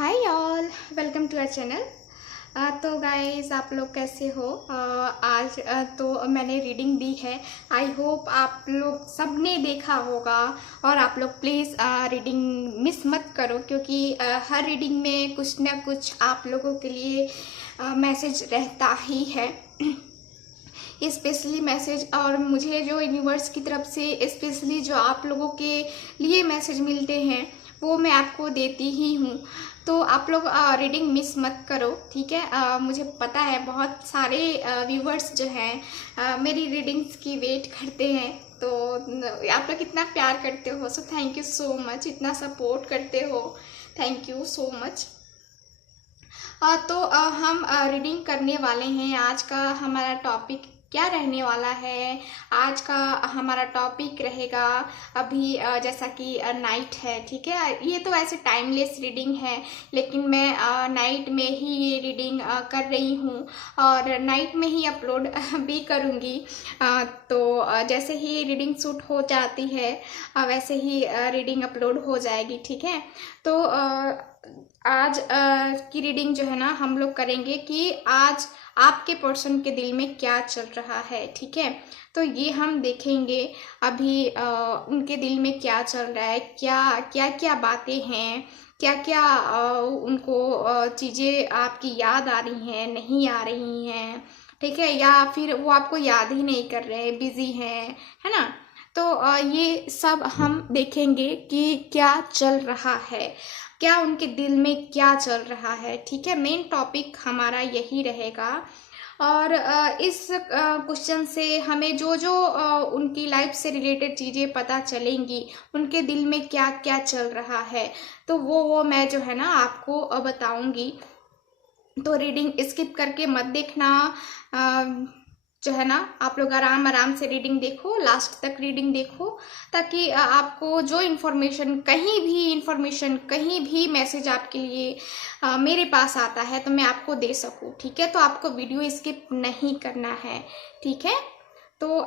Hi all, welcome to our channel. तो guys आप लोग कैसे हो? आज तो मैंने रीडिंग दी है। आई होप आप लोग सब ने देखा होगा और आप लोग प्लीज़ रीडिंग मिस मत करो, क्योंकि हर रीडिंग में कुछ ना कुछ आप लोगों के लिए मैसेज रहता ही है। स्पेशली मैसेज, और मुझे जो यूनिवर्स की तरफ से स्पेशली जो आप लोगों के लिए मैसेज मिलते हैं वो मैं आपको देती ही हूँ। तो आप लोग रीडिंग मिस मत करो, ठीक है? मुझे पता है बहुत सारे व्यूवर्स जो हैं मेरी रीडिंग्स की वेट करते हैं। तो आप लोग इतना प्यार करते हो, so thank you so much. इतना सपोर्ट करते हो, थैंक यू सो मच। तो हम रीडिंग करने वाले हैं। आज का हमारा टॉपिक क्या रहने वाला है? आज का हमारा टॉपिक रहेगा अभी जैसा कि नाइट है, ठीक है? ये तो ऐसे टाइमलेस रीडिंग है, लेकिन मैं नाइट में ही ये रीडिंग कर रही हूँ और नाइट में ही अपलोड भी करूँगी। तो जैसे ही रीडिंग शूट हो जाती है वैसे ही रीडिंग अपलोड हो जाएगी, ठीक है? तो आज की रीडिंग जो है ना हम लोग करेंगे कि आज आपके पर्सन के दिल में क्या चल रहा है, ठीक है? तो ये हम देखेंगे अभी उनके दिल में क्या चल रहा है, क्या क्या क्या बातें हैं, क्या क्या उनको चीज़ें आपकी याद आ रही हैं, नहीं आ रही हैं, ठीक है? या फिर वो आपको याद ही नहीं कर रहे, बिजी हैं, है ना? तो ये सब हम देखेंगे कि क्या चल रहा है, क्या उनके दिल में क्या चल रहा है, ठीक है? मेन टॉपिक हमारा यही रहेगा। और इस क्वेश्चन से हमें जो जो उनकी लाइफ से रिलेटेड चीज़ें पता चलेंगी, उनके दिल में क्या क्या चल रहा है, तो वो मैं जो है ना आपको बताऊंगी। तो रीडिंग स्किप करके मत देखना। जो है ना आप लोग आराम आराम से रीडिंग देखो, लास्ट तक रीडिंग देखो, ताकि आपको जो इन्फॉर्मेशन कहीं भी मैसेज आपके लिए मेरे पास आता है तो मैं आपको दे सकूँ, ठीक है? तो आपको वीडियो स्किप नहीं करना है, ठीक है? तो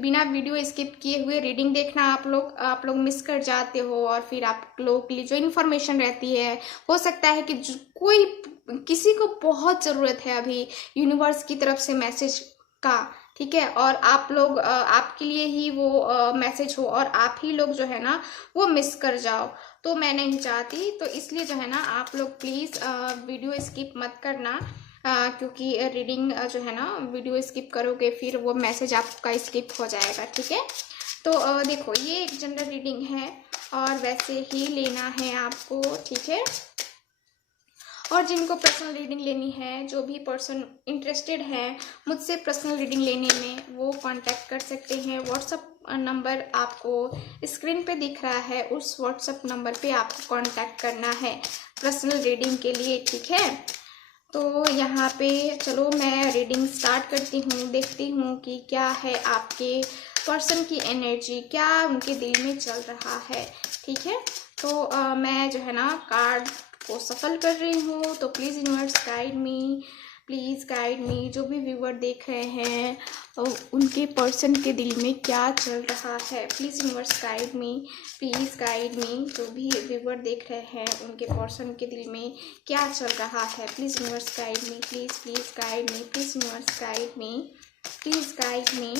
बिना वीडियो स्किप किए हुए रीडिंग देखना। आप लोग मिस कर जाते हो और फिर आप लोगों के लिए जो इन्फॉर्मेशन रहती है, हो सकता है कि कोई किसी को बहुत ज़रूरत है अभी यूनिवर्स की तरफ से मैसेज का, ठीक है? और आप लोग आपके लिए ही वो मैसेज हो और आप ही लोग जो है ना वो मिस कर जाओ, तो मैं नहीं चाहती। तो इसलिए जो है ना आप लोग प्लीज़ वीडियो स्किप मत करना, क्योंकि रीडिंग जो है ना वीडियो स्किप करोगे फिर वो मैसेज आपका स्किप हो जाएगा, ठीक है? तो देखो ये एक जनरल रीडिंग है और वैसे ही लेना है आपको, ठीक है? और जिनको पर्सनल रीडिंग लेनी है, जो भी पर्सन इंटरेस्टेड है मुझसे पर्सनल रीडिंग लेने में, वो कांटेक्ट कर सकते हैं। व्हाट्सअप नंबर आपको स्क्रीन पे दिख रहा है, उस व्हाट्सअप नंबर पे आपको कांटेक्ट करना है पर्सनल रीडिंग के लिए, ठीक है? तो यहाँ पे चलो मैं रीडिंग स्टार्ट करती हूँ, देखती हूँ कि क्या है आपके पर्सन की एनर्जी, क्या उनके दिल में चल रहा है, ठीक है? तो मैं जो है ना कार्ड को सफल कर रही हूँ। तो please universe guide me, please guide me. जो भी व्यूवर देख रहे हैं उनके पर्सन के दिल में क्या चल रहा है, please universe guide me, please guide me. जो भी व्यूवर देख रहे हैं उनके पर्सन के दिल में क्या चल रहा है, please universe guide me, please please guide me, please universe guide me, please guide me,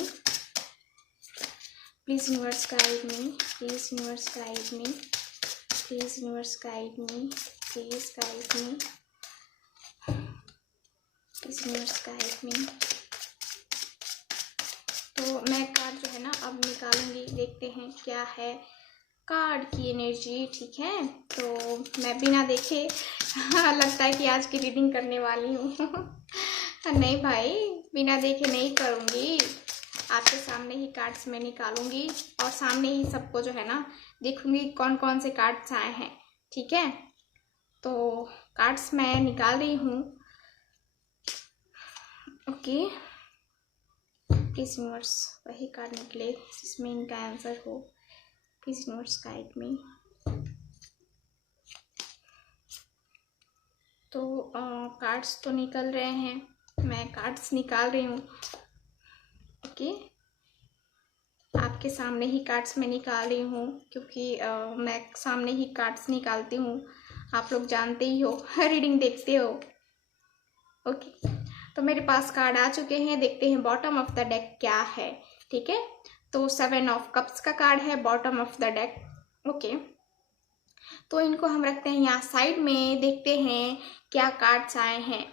please universe guide me, please universe guide me, please universe guide me, please guide me, please universe guide me. तो मैं card जो है ना अब निकालूंगी, देखते हैं क्या है कार्ड की एनर्जी, ठीक है? तो मैं बिना देखे लगता है कि आज की रीडिंग करने वाली हूँ नहीं भाई, बिना देखे नहीं करूँगी, आपके सामने ही कार्ड्स मैं निकालूंगी और सामने ही सबको जो है ना देखूंगी कौन कौन से कार्ड्स आए हैं, ठीक है? तो कार्ड्स मैं निकाल रही हूँ, ओके? प्लीज यूनिवर्स वही कार्ड निकले जिसमें इनका आंसर हो, प्लीज यूनिवर्स गाइड मी। तो कार्ड्स तो निकल रहे हैं, मैं कार्ड्स निकाल रही हूँ, ओके? आपके सामने ही कार्ड्स मैं निकाल रही हूँ, क्योंकि मैं सामने ही कार्ड्स निकालती हूँ आप लोग जानते ही हो, रीडिंग देखते हो। ओके, तो मेरे पास कार्ड आ चुके हैं, देखते हैं बॉटम ऑफ द डेक क्या है। ठीक है, तो 7 ऑफ कप्स का कार्ड है bottom of the deck. Okay, तो इनको हम रखते हैं यहाँ साइड में, देखते हैं क्या कार्ड्स आए हैं।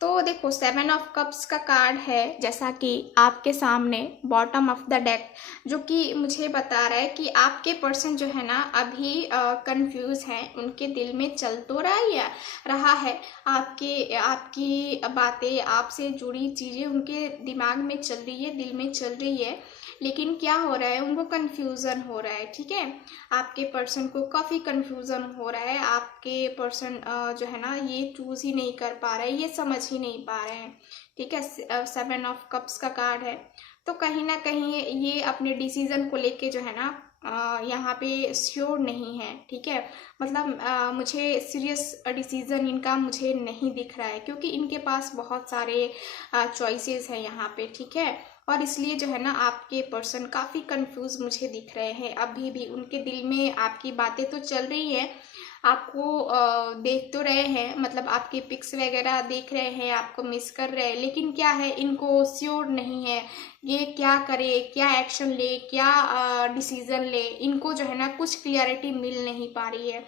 तो देखो 7 ऑफ कप्स का कार्ड है, जैसा कि आपके सामने बॉटम ऑफ द डेक, जो कि मुझे बता रहा है कि आपके पर्सन जो है ना अभी कंफ्यूज हैं, उनके दिल में चल तो रहा है आपकी बातें, आपसे जुड़ी चीज़ें उनके दिमाग में चल रही है, दिल में चल रही है, लेकिन क्या हो रहा है, उनको कन्फ्यूज़न हो रहा है। ठीक है, आपके पर्सन को काफ़ी कन्फ्यूज़न हो रहा है, आपके पर्सन जो है ना ये चूज़ ही नहीं कर पा रहे हैं, ये समझ ही नहीं पा रहे हैं। ठीक है, 7 ऑफ कप्स का कार्ड है, तो कहीं ना कहीं ये अपने डिसीज़न को लेके जो है ना यहाँ पे श्योर नहीं है। ठीक है, मतलब मुझे सीरियस डिसीज़न इनका मुझे नहीं दिख रहा है, क्योंकि इनके पास बहुत सारे चॉइसेस हैं यहाँ पे। ठीक है, और इसलिए जो है ना आपके पर्सन काफ़ी कंफ्यूज मुझे दिख रहे हैं। अभी भी उनके दिल में आपकी बातें तो चल रही है, आपको देख तो रहे हैं, मतलब आपके पिक्स वगैरह देख रहे हैं, आपको मिस कर रहे हैं, लेकिन क्या है, इनको श्योर नहीं है ये क्या करे, क्या एक्शन ले, क्या डिसीज़न ले, इनको जो है ना कुछ क्लियरिटी मिल नहीं पा रही है।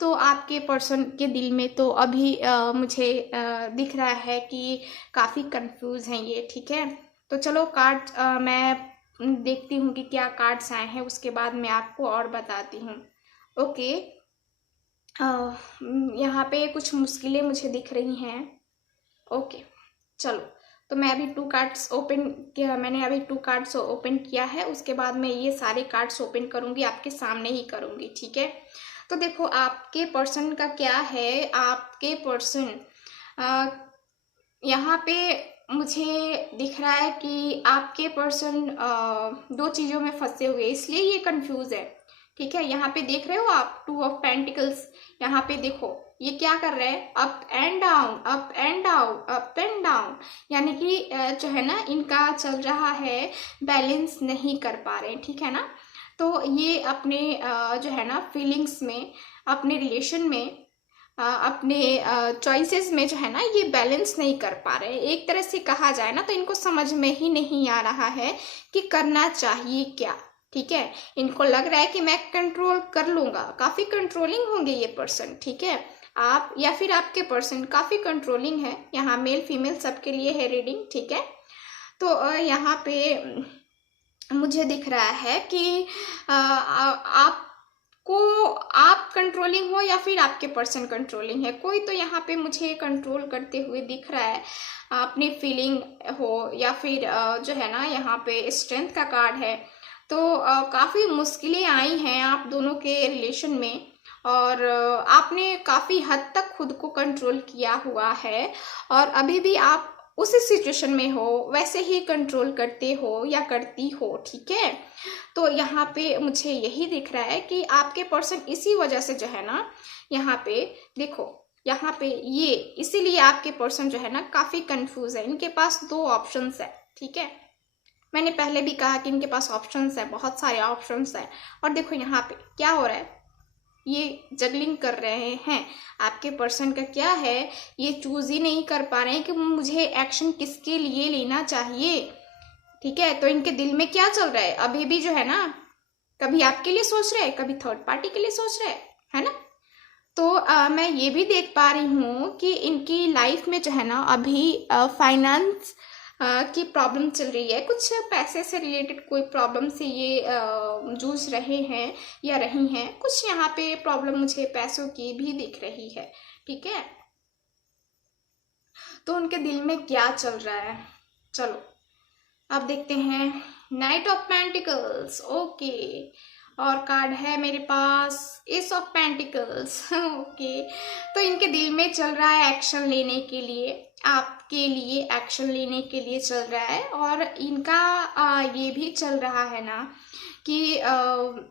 तो आपके पर्सन के दिल में तो अभी मुझे दिख रहा है कि काफ़ी कंफ्यूज हैं ये। ठीक है, तो चलो कार्ड मैं देखती हूँ कि क्या कार्ड्स आए हैं, उसके बाद मैं आपको और बताती हूँ। ओके, यहाँ पे कुछ मुश्किलें मुझे दिख रही हैं। ओके, चलो, तो मैं अभी 2 कार्ड्स ओपन किया, मैंने अभी 2 कार्ड्स ओपन किया है, उसके बाद मैं ये सारे कार्ड्स ओपन करूँगी, आपके सामने ही करूँगी। ठीक है, तो देखो आपके पर्सन का क्या है, आपके पर्सन यहाँ पे मुझे दिख रहा है कि आपके पर्सन 2 चीज़ों में फंसे हुए, इसलिए ये कंफ्यूज है। ठीक है, यहाँ पे देख रहे हो आप 2 ऑफ पेंटिकल्स, यहाँ पे देखो ये क्या कर रहे हैं, up and down, up and down, up and down, यानी कि जो है ना इनका चल रहा है, बैलेंस नहीं कर पा रहे हैं। ठीक है ना, तो ये अपने जो है ना फीलिंग्स में, अपने रिलेशन में, अपने चॉइसेस में जो है ना ये बैलेंस नहीं कर पा रहे हैं। एक तरह से कहा जाए ना तो इनको समझ में ही नहीं आ रहा है कि करना चाहिए क्या। ठीक है, इनको लग रहा है कि मैं कंट्रोल कर लूँगा, काफ़ी कंट्रोलिंग होंगे ये पर्सन। ठीक है, आप या फिर आपके पर्सन काफ़ी कंट्रोलिंग है। यहाँ मेल फीमेल सबके लिए है रीडिंग। ठीक है, तो यहाँ पे मुझे दिख रहा है कि आप कंट्रोलिंग हो या फिर आपके पर्सन कंट्रोलिंग है, कोई तो यहाँ पे मुझे कंट्रोल करते हुए दिख रहा है, अपनी फीलिंग हो या फिर जो है ना यहाँ पे स्ट्रेंथ का कार्ड है। तो काफ़ी मुश्किलें आई हैं आप दोनों के रिलेशन में, और आपने काफ़ी हद तक खुद को कंट्रोल किया हुआ है, और अभी भी आप उस सिचुएशन में हो, वैसे ही कंट्रोल करते हो या करती हो। ठीक है, तो यहाँ पे मुझे यही दिख रहा है कि आपके पर्सन इसी वजह से जो है ना यहाँ पे देखो, यहाँ पे ये इसीलिए आपके पर्सन जो है ना काफ़ी कंफ्यूज है। इनके पास 2 ऑप्शंस है। ठीक है, मैंने पहले भी कहा कि इनके पास ऑप्शंस है, बहुत सारे ऑप्शंस है, और देखो यहाँ पे क्या हो रहा है, ये जगलिंग कर रहे हैं। आपके पर्सन का क्या है, ये चूज ही नहीं कर पा रहे हैं कि मुझे एक्शन किसके लिए लेना चाहिए। ठीक है, तो इनके दिल में क्या चल रहा है अभी भी जो है ना, कभी आपके लिए सोच रहे हैं, कभी थर्ड पार्टी के लिए सोच रहे हैं, है ना। तो मैं ये भी देख पा रही हूँ कि इनकी लाइफ में जो है ना अभी फाइनेंस की प्रॉब्लम चल रही है, कुछ पैसे से रिलेटेड कोई प्रॉब्लम से ये जूझ रहे हैं या रही हैं। कुछ यहाँ पे प्रॉब्लम मुझे पैसों की भी दिख रही है। ठीक है, तो उनके दिल में क्या चल रहा है, चलो अब देखते हैं। नाइट ऑफ पेंटिकल्स, ओके, और कार्ड है मेरे पास एस ऑफ पेंटिकल्स। ओके, तो इनके दिल में चल रहा है एक्शन लेने के लिए, आपके लिए एक्शन लेने के लिए चल रहा है, और इनका ये भी चल रहा है ना कि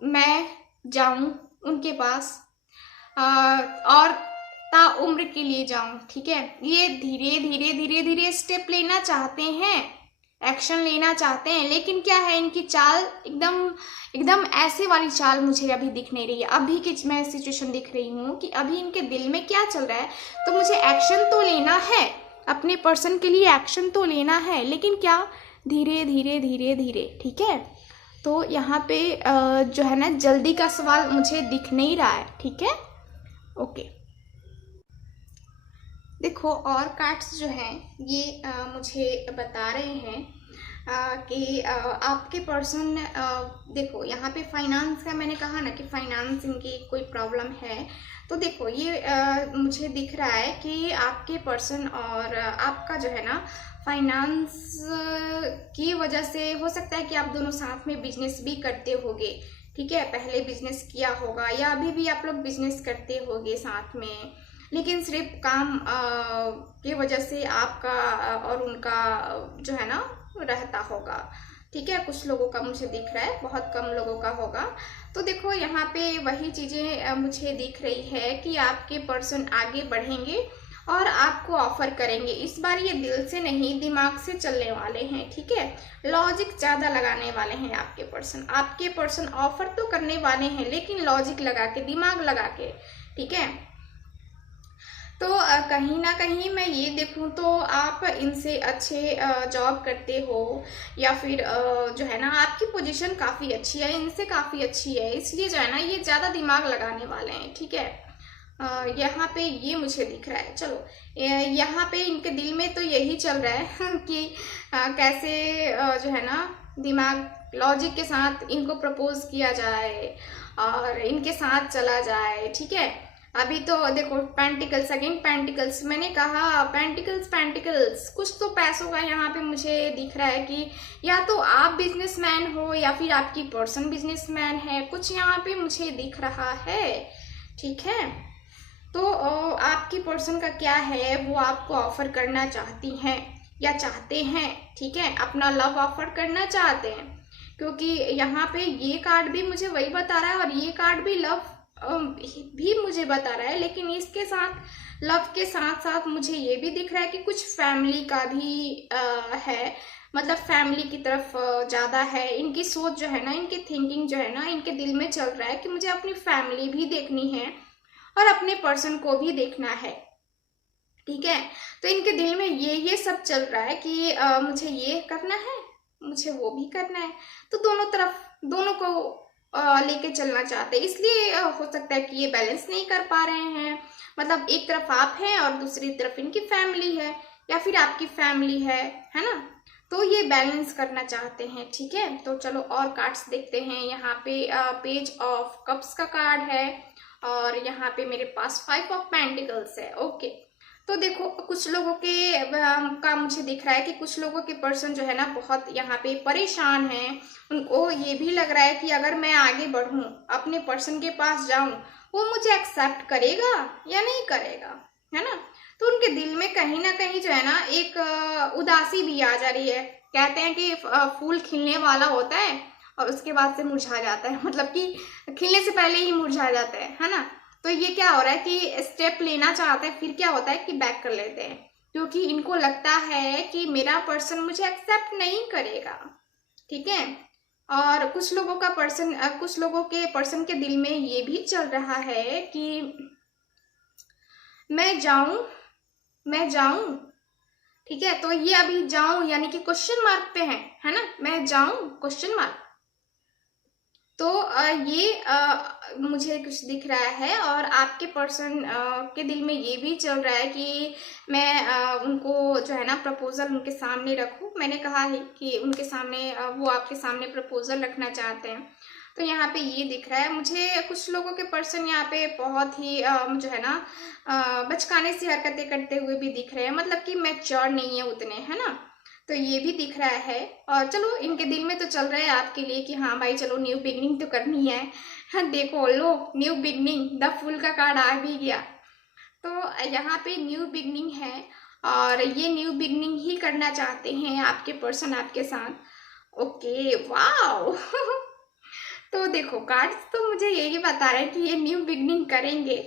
मैं जाऊं उनके पास और ताउम्र के लिए जाऊं। ठीक है, ये धीरे धीरे धीरे धीरे स्टेप लेना चाहते हैं, एक्शन लेना चाहते हैं, लेकिन क्या है इनकी चाल एकदम एकदम ऐसे वाली चाल मुझे अभी दिख नहीं रही है। अभी की मैं सिचुएशन दिख रही हूँ कि अभी इनके दिल में क्या चल रहा है। तो मुझे एक्शन तो लेना है, अपने पर्सन के लिए एक्शन तो लेना है, लेकिन क्या, धीरे धीरे धीरे धीरे, ठीक है। तो यहाँ पे जो है ना जल्दी का सवाल मुझे दिख नहीं रहा है, ठीक है, ओके। देखो और कार्ड्स जो हैं ये मुझे बता रहे हैं कि आपके पर्सन, देखो यहाँ पे फाइनेंस का मैंने कहा ना कि फाइनेंस इनकी कोई प्रॉब्लम है। तो देखो ये मुझे दिख रहा है कि आपके पर्सन और आपका जो है ना फाइनेंस की वजह से हो सकता है कि आप दोनों साथ में बिजनेस भी करते होगे, ठीक है, पहले बिजनेस किया होगा या अभी भी आप लोग बिजनेस करते होगे साथ में, लेकिन सिर्फ काम की वजह से आपका और उनका जो है ना रहता होगा, ठीक है। कुछ लोगों का मुझे दिख रहा है, बहुत कम लोगों का होगा। तो देखो यहाँ पे वही चीज़ें मुझे दिख रही है कि आपके पर्सन आगे बढ़ेंगे और आपको ऑफर करेंगे। इस बार ये दिल से नहीं दिमाग से चलने वाले हैं, ठीक है, लॉजिक ज़्यादा लगाने वाले हैं आपके पर्सन। आपके पर्सन ऑफर तो करने वाले हैं लेकिन लॉजिक लगा के, दिमाग लगा के, ठीक है। तो कहीं ना कहीं मैं ये देखूं तो आप इनसे अच्छे जॉब करते हो या फिर जो है ना आपकी पोजीशन काफ़ी अच्छी है, इनसे काफ़ी अच्छी है, इसलिए जो है ना ये ज़्यादा दिमाग लगाने वाले हैं, ठीक है। यहाँ पे ये मुझे दिख रहा है। चलो यहाँ पे इनके दिल में तो यही चल रहा है कि कैसे जो है ना दिमाग लॉजिक के साथ इनको प्रपोज किया जाए और इनके साथ चला जाए, ठीक है। अभी तो देखो पेंटिकल्स, अगेन पेंटिकल्स, मैंने कहा पेंटिकल्स पेंटिकल्स, कुछ तो पैसों का यहाँ पे मुझे दिख रहा है कि या तो आप बिजनेसमैन हो या फिर आपकी पर्सन बिजनेसमैन है, कुछ यहाँ पे मुझे दिख रहा है, ठीक है। तो आपकी पर्सन का क्या है, वो आपको ऑफर करना चाहती हैं या चाहते हैं, ठीक है, अपना लव ऑफर करना चाहते हैं, क्योंकि यहाँ पे ये कार्ड भी मुझे वही बता रहा है और ये कार्ड भी लव भी मुझे बता रहा है, लेकिन इसके साथ लव के साथ साथ मुझे ये भी दिख रहा है कि कुछ फैमिली का भी है, मतलब फैमिली की तरफ ज़्यादा है इनकी सोच जो है ना, इनकी थिंकिंग जो है ना, इनके दिल में चल रहा है कि मुझे अपनी फैमिली भी देखनी है और अपने पर्सन को भी देखना है, ठीक है। तो इनके दिल में ये सब चल रहा है कि मुझे ये करना है, मुझे वो भी करना है, तो दोनों तरफ दोनों को लेके चलना चाहते हैं, इसलिए हो सकता है कि ये बैलेंस नहीं कर पा रहे हैं। मतलब एक तरफ आप हैं और दूसरी तरफ इनकी फैमिली है या फिर आपकी फैमिली है ना, तो ये बैलेंस करना चाहते हैं, ठीक है। तो चलो और कार्ड्स देखते हैं। यहाँ पे पेज ऑफ कप्स का कार्ड है और यहाँ पे मेरे पास 5 ऑफ पेंटिकल्स है, ओके। तो देखो कुछ लोगों के का मुझे दिख रहा है कि कुछ लोगों के पर्सन जो है ना बहुत यहाँ पे परेशान हैं, उनको ये भी लग रहा है कि अगर मैं आगे बढ़ूं, अपने पर्सन के पास जाऊं, वो मुझे एक्सेप्ट करेगा या नहीं करेगा, है ना। तो उनके दिल में कहीं ना कहीं जो है ना एक उदासी भी आ जा रही है। कहते हैं कि फूल खिलने वाला होता है और उसके बाद से मुरझा जाता है, मतलब कि खिलने से पहले ही मुरझा जाता है ना। तो ये क्या हो रहा है कि स्टेप लेना चाहते हैं, फिर क्या होता है कि बैक कर लेते हैं, क्योंकि इनको लगता है कि मेरा पर्सन मुझे एक्सेप्ट नहीं करेगा, ठीक है। और कुछ लोगों का पर्सन, कुछ लोगों के पर्सन के दिल में ये भी चल रहा है कि मैं जाऊं, ठीक है। तो ये अभी जाऊं यानी कि क्वेश्चन मार्क पे है ना, मैं जाऊं क्वेश्चन मार्क। तो ये मुझे कुछ दिख रहा है और आपके पर्सन के दिल में ये भी चल रहा है कि मैं उनको जो है ना प्रपोजल उनके सामने रखूं। मैंने कहा है कि उनके सामने वो आपके सामने प्रपोजल रखना चाहते हैं। तो यहाँ पे ये दिख रहा है मुझे, कुछ लोगों के पर्सन यहाँ पे बहुत ही जो है ना बचकाने सी हरकतें करते हुए भी दिख रहे हैं, मतलब कि मैच्योर नहीं है उतने, है ना। तो ये भी दिख रहा है और चलो इनके दिल में तो चल रहा है आपके लिए कि हाँ भाई चलो न्यू बिगनिंग तो करनी है। हाँ देखो लो न्यू बिगनिंग, द फूल का कार्ड आ भी गया। तो यहाँ पे न्यू बिगनिंग है और ये न्यू बिगनिंग ही करना चाहते हैं आपके पर्सन आपके साथ, ओके वाओ तो देखो कार्ड्स तो मुझे यही बता रहे हैं कि ये न्यू बिगनिंग करेंगे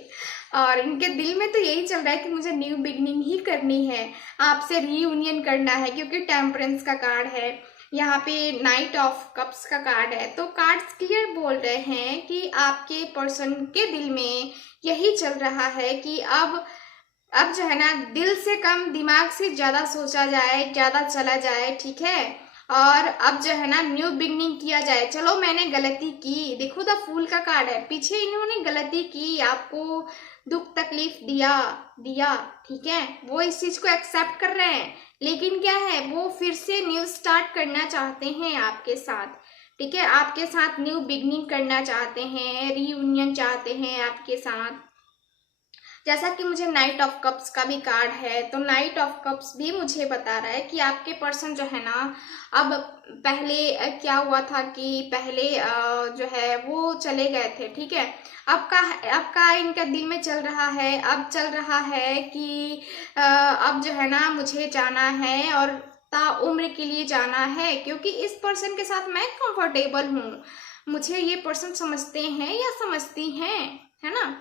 और इनके दिल में तो यही चल रहा है कि मुझे न्यू बिगनिंग ही करनी है, आपसे रीयूनियन करना है, क्योंकि टेम्परेंस का कार्ड है, यहाँ पे नाइट ऑफ कप्स का कार्ड है। तो कार्ड्स क्लियर बोल रहे हैं कि आपके पर्सन के दिल में यही चल रहा है कि अब जो है ना दिल से कम दिमाग से ज़्यादा सोचा जाए, ज़्यादा चला जाए, ठीक है। और अब जो है ना न्यू बिगनिंग किया जाए। चलो मैंने गलती की, देखो द फूल का कार्ड है, पीछे इन्होंने गलती की, आपको दुख तकलीफ दिया, ठीक है, वो इस चीज को एक्सेप्ट कर रहे हैं, लेकिन क्या है वो फिर से न्यू स्टार्ट करना चाहते हैं आपके साथ, ठीक है, आपके साथ न्यू बिगनिंग करना चाहते हैं, रीयूनियन चाहते हैं आपके साथ। जैसा कि मुझे नाइट ऑफ कप्स का भी कार्ड है, तो नाइट ऑफ कप्स भी मुझे बता रहा है कि आपके पर्सन जो है ना, अब पहले क्या हुआ था कि पहले जो है वो चले गए थे, ठीक है, अब का इनका दिल में चल रहा है, अब चल रहा है कि अब जो है ना मुझे जाना है और ताउम्र के लिए जाना है, क्योंकि इस पर्सन के साथ मैं कंफर्टेबल हूँ, मुझे ये पर्सन समझते हैं या समझती हैं, है ना।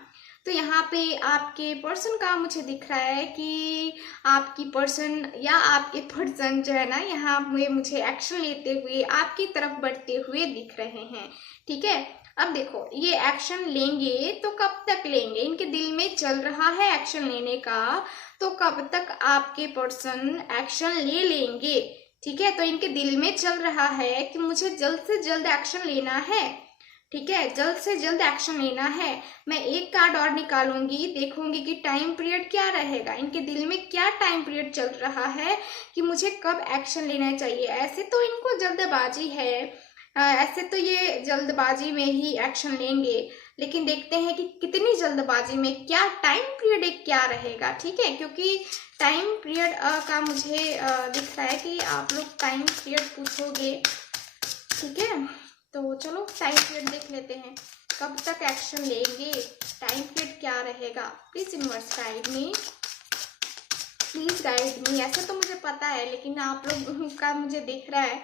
तो यहाँ पे आपके पर्सन का मुझे दिख रहा है कि आपकी पर्सन या आपके पर्सन जो है ना यहाँ में मुझे एक्शन लेते हुए आपकी तरफ बढ़ते हुए दिख रहे हैं, ठीक है। अब देखो ये एक्शन लेंगे तो कब तक लेंगे, इनके दिल में चल रहा है एक्शन लेने का, तो कब तक आपके पर्सन एक्शन ले लेंगे, ठीक है। तो इनके दिल में चल रहा है कि मुझे जल्द से जल्द एक्शन लेना है, ठीक है, जल्द से जल्द एक्शन लेना है। मैं एक कार्ड और निकालूंगी, देखूंगी कि टाइम पीरियड क्या रहेगा, इनके दिल में क्या टाइम पीरियड चल रहा है कि मुझे कब एक्शन लेना चाहिए। ऐसे तो इनको जल्दबाजी है, ऐसे तो ये जल्दबाजी में ही एक्शन लेंगे, लेकिन देखते हैं कि कितनी जल्दबाजी में, क्या टाइम पीरियड क्या रहेगा, ठीक है, क्योंकि टाइम पीरियड का मुझे दिख रहा है कि आप लोग टाइम पीरियड पूछोगे, ठीक है। तो चलो टाइम पीरियड देख लेते हैं, कब तक एक्शन लेंगे, टाइम पीरियड क्या रहेगा। Please universe guide me, please guide me. ऐसे तो मुझे पता है, लेकिन आप लोग का मुझे दिख रहा है,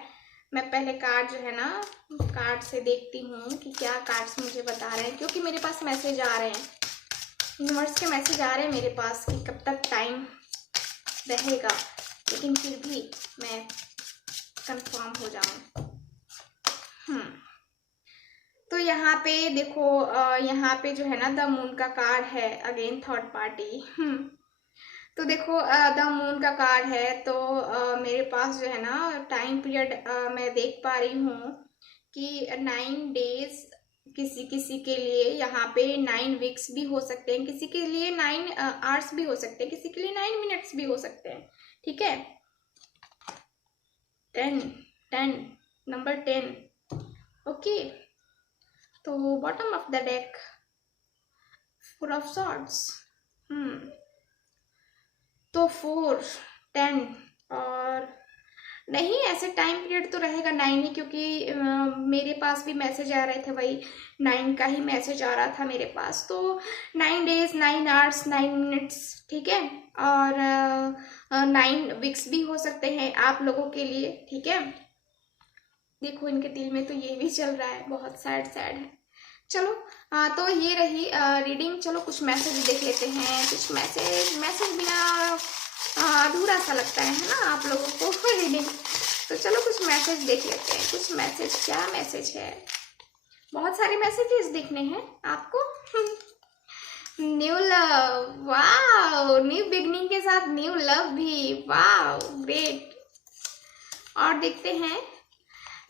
मैं पहले कार्ड जो है ना कार्ड से देखती हूँ कि क्या कार्ड्स मुझे बता रहे हैं, क्योंकि मेरे पास मैसेज आ रहे हैं, यूनिवर्स के मैसेज आ रहे हैं मेरे पास कि कब तक टाइम रहेगा, लेकिन फिर भी मैं कंफर्म हो जाऊँ। तो यहाँ पे देखो यहाँ पे जो है ना द मून का कार्ड है, अगेन थर्ड पार्टी। तो देखो द मून का कार्ड है, तो मेरे पास जो है ना टाइम पीरियड मैं देख पा रही हूँ कि 9 डेज किसी किसी के लिए, यहाँ पे 9 वीक्स भी हो सकते हैं, किसी के लिए 9 आवर्स भी हो सकते हैं, किसी के लिए 9 मिनट्स भी हो सकते हैं, ठीक है। 10 नंबर 10, ओके। तो bottom of the deck 4 of swords, तो 4 10 और नहीं, ऐसे टाइम पीरियड तो रहेगा 9 ही, क्योंकि मेरे पास भी मैसेज आ रहे थे, वही 9 का ही मैसेज आ रहा था मेरे पास। तो 9 डेज 9 आवर्स 9 मिनट्स, ठीक है, और 9 वीक्स भी हो सकते हैं आप लोगों के लिए, ठीक है। देखो इनके दिल में तो ये भी चल रहा है, बहुत सैड है। चलो तो ये रही रीडिंग। चलो कुछ मैसेज देख लेते हैं, कुछ मैसेज बिना अधूरा सा लगता है ना आप लोगों को रीडिंग, तो चलो कुछ मैसेज देख लेते हैं। कुछ मैसेज, क्या मैसेज है, बहुत सारे मैसेजेस देखने हैं आपको। New love, wow, new beginning के साथ न्यू लव भी, वाओ ग्रेट। और देखते हैं,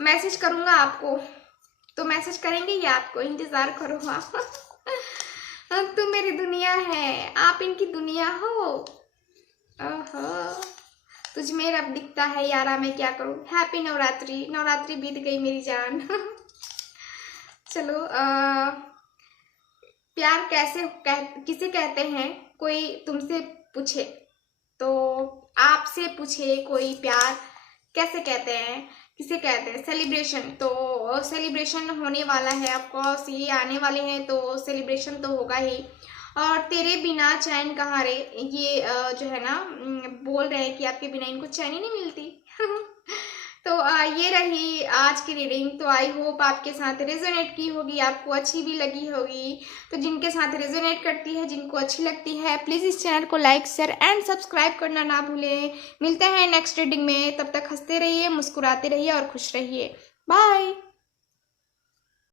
मैसेज करूंगा आपको, तो मैसेज करेंगे या आपको इंतजार करो आप। तुम मेरी दुनिया है, आप इनकी दुनिया हो। ओहो, तुझ में रब दिखता है यारा, मैं क्या करूं। हैप्पी नवरात्रि, नवरात्रि बीत गई मेरी जान। चलो प्यार किसे कहते हैं, कोई तुमसे पूछे तो आपसे पूछे कोई प्यार कैसे कहते हैं, किसे कहते हैं। सेलिब्रेशन, तो सेलिब्रेशन होने वाला है, ऑफकोर्स ये आने वाले हैं तो सेलिब्रेशन तो होगा ही। और तेरे बिना चैन कहाँ रे, ये जो है ना बोल रहे हैं कि आपके बिना इनको चैन ही नहीं मिलती। तो ये रही आज की रीडिंग। तो आई होप आपके साथ रेजोनेट की होगी, आपको अच्छी भी लगी होगी। तो जिनके साथ रेजोनेट करती है, जिनको अच्छी लगती है, प्लीज़ इस चैनल को लाइक शेयर एंड सब्सक्राइब करना ना भूलें। मिलते हैं नेक्स्ट रीडिंग में, तब तक हंसते रहिए, मुस्कुराते रहिए और खुश रहिए। बाय।